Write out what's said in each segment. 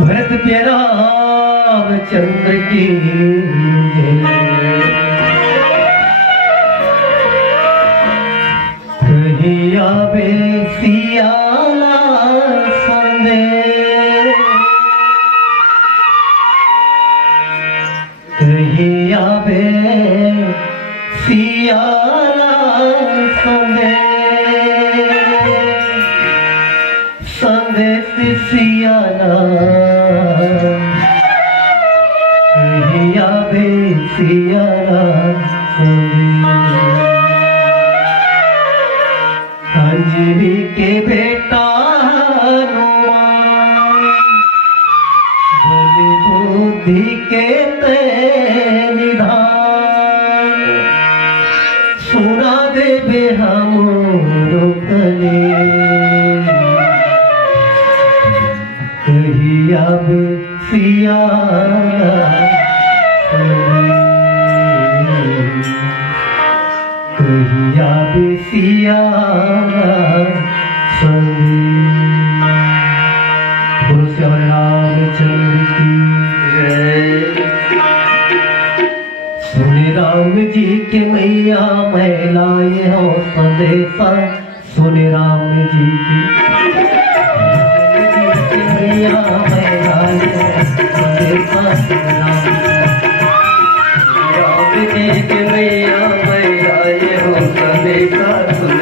भरत प्यारा चंद्र की कहीं आवे सियाला संदे कहीं आवे सियाला संदे संदेश सियाला कहीं आवे सियाला अंजलि के बेटा भली बुद्धि के निधान सुना देवे हम रोकले कहीं आवे सियाला कहीं आवे सियाला बोलो श्याम रामचंद्र की जय। सुने राम जी के मैया मैं लाए हो संदेशा सुने राम जी की मैया मैं लाए हो संदेशा राम जी के मैया मैं लाए हो संदेशा सुन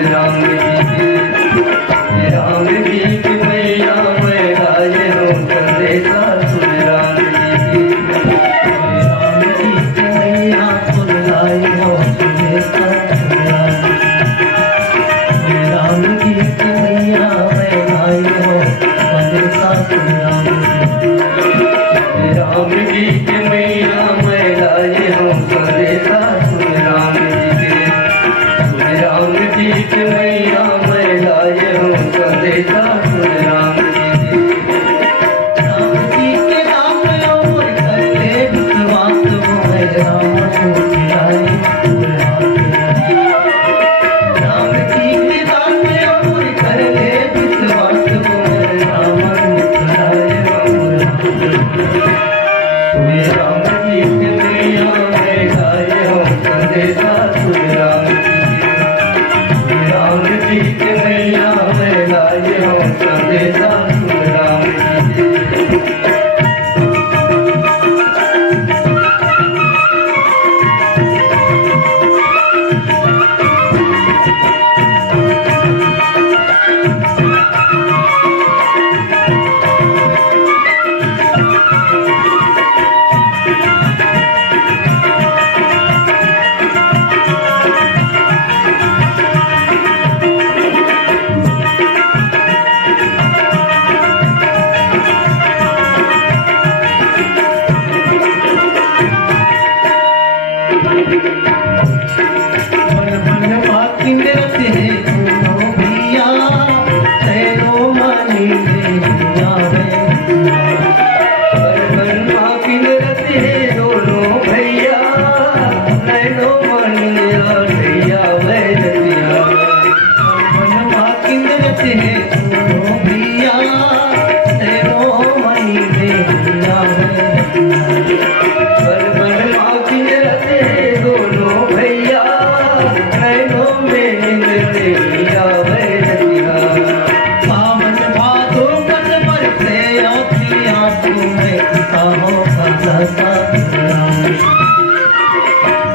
राम जी की मैया मैं लाए हो संदेशा सुन राम जी की मैया सुन लाए हो संदेशा राम जी की मैया मैं लाए हो संदेशा सुन राम जी की मैया मैं लाए हो संदेशा सुन राम जी की मैया मैं लाए हो संदेशा सुन राम जी के नाम और करके विश्वास मोहे राम को खिलाए राम जी के नाम और करके विश्वास मोहे राम को खिलाए राम जी के मैया मैं लाए हो संदेशा सुन राम जी के मैया मैं लाए हो संदेशा सुन राम जी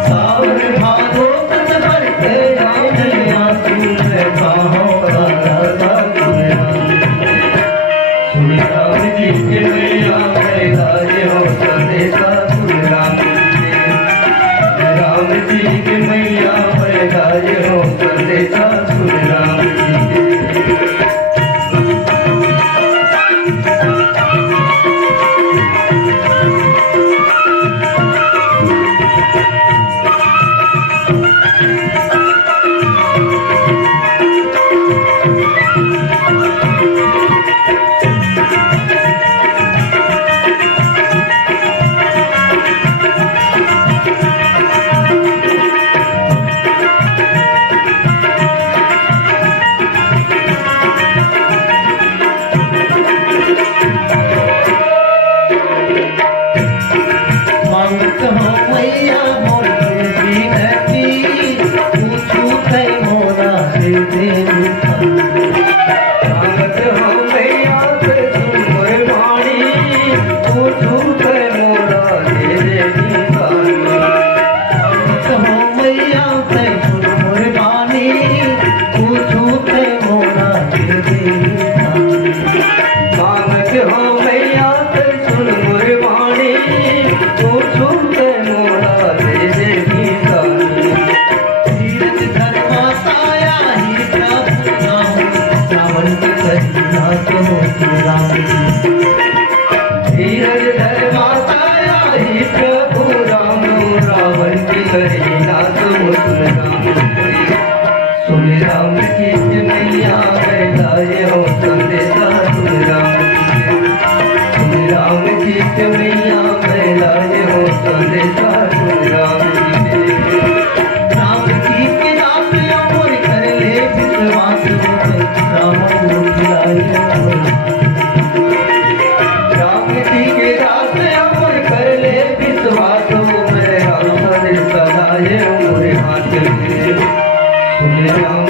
सावन भादो मांगत हो मैया से तुमर वाणी, पूछू ते मोरा दे देगी सानी। मांगत हो मैया से तुमर वाणी, पूछू ते मोरा दे देगी सानी। मांगत हो मैया से तुमर वाणी, पूछू ते मोरा दे देगी सानी। धीरज धर्मा साया ही प्रभु राम, रावण की करीना तो राम जी। धीरज धर्मा साया ही प्रभु राम, रावण की करीना तो राम। सुन राम की मैया लाए हो संदेशा, सुन राम की मैया लाए हो संदेशा, सुन राम राम की रात और कर ले विश्वास, राम बुलाए राम जी के दास अमर कर ले विश्वास, मैं राम सदाए मोरे हाथ में। सुन राम